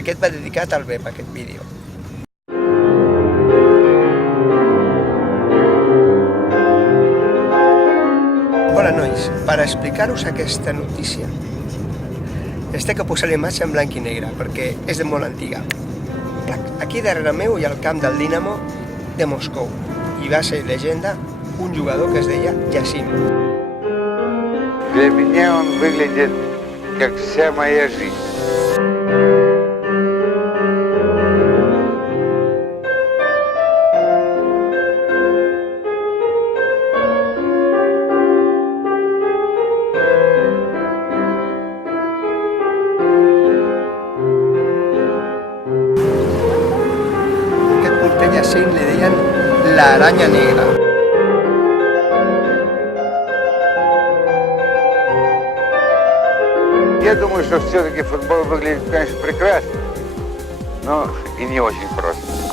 Aquest va dedicat al web, aquest vídeo. Hola nois, per explicar-vos aquesta notícia es té que posar la imatge en blanc i negre perquè és de molt antiga. Aquí darrere meu hi ha el camp del Dinamo de Moscou i va ser llegenda un jugador que es deia Ясин. Для меня он выглядит как вся моя жизнь. Aquest porter Ясин li deien l'aranya negra. Я думаю, что все-таки футбол выглядит, конечно, прекрасно, но и не очень просто.